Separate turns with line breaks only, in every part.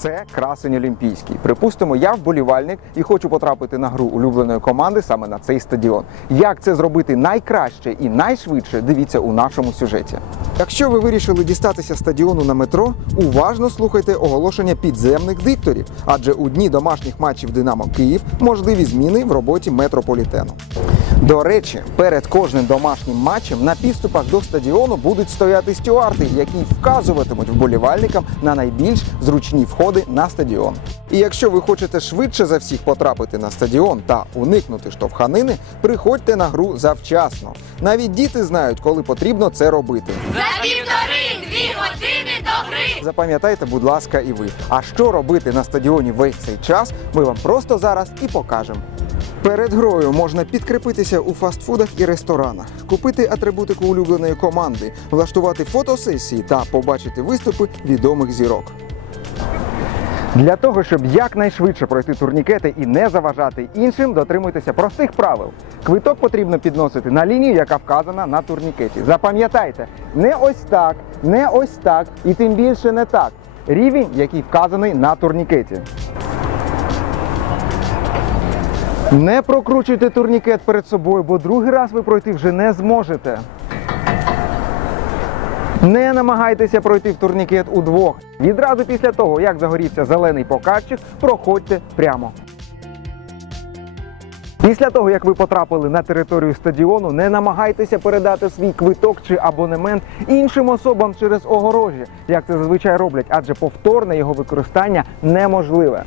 Це красень олімпійський. Припустимо, я вболівальник і хочу потрапити на гру улюбленої команди саме на цей стадіон. Як це зробити найкраще і найшвидше? Дивіться у нашому сюжеті. Якщо ви вирішили дістатися стадіону на метро, уважно слухайте оголошення підземних дикторів, адже у дні домашніх матчів Динамо Київ можливі зміни в роботі метрополітену. До речі, перед кожним домашнім матчем на підступах до стадіону будуть стояти стюарди, які вказуватимуть вболівальникам на найбільш зручні входи на стадіон. І якщо ви хочете швидше за всіх потрапити на стадіон та уникнути штовханини, приходьте на гру завчасно. Навіть діти знають, коли потрібно це робити.
За півтори-дві години до гри.
Запам'ятайте, будь ласка, і ви. А що робити на стадіоні весь цей час, ми вам просто зараз і покажемо. Перед грою можна підкріпитися у фастфудах і ресторанах, купити атрибутику улюбленої команди, влаштувати фотосесії та побачити виступи відомих зірок. Для того, щоб якнайшвидше пройти турнікети і не заважати іншим, дотримуйтеся простих правил. Квиток потрібно підносити на лінію, яка вказана на турнікеті. Запам'ятайте, не ось так, не ось так і тим більше не так. Рівень, який вказаний на турнікеті. Не прокручуйте турнікет перед собою, бо другий раз ви пройти вже не зможете. Не намагайтеся пройти в турнікет удвох. Відразу після того, як загорівся зелений показчик, проходьте прямо. Після того, як ви потрапили на територію стадіону, не намагайтеся передати свій квиток чи абонемент іншим особам через огорожі, як це зазвичай роблять, адже повторне його використання неможливе.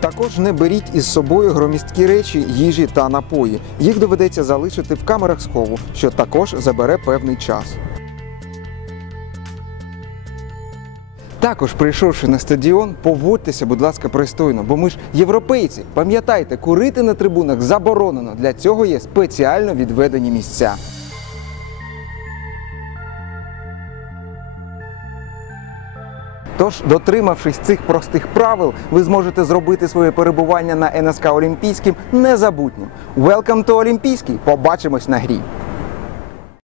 Також не беріть із собою громісткі речі, їжі та напої. Їх доведеться залишити в камерах схову, що також забере певний час. Також, прийшовши на стадіон, поводьтеся, будь ласка, пристойно, бо ми ж європейці. Пам'ятайте, курити на трибунах заборонено. Для цього є спеціально відведені місця. Тож, дотримавшись цих простих правил, ви зможете зробити своє перебування на НСК Олімпійським незабутнім. Welcome to Олімпійський! Побачимось на грі!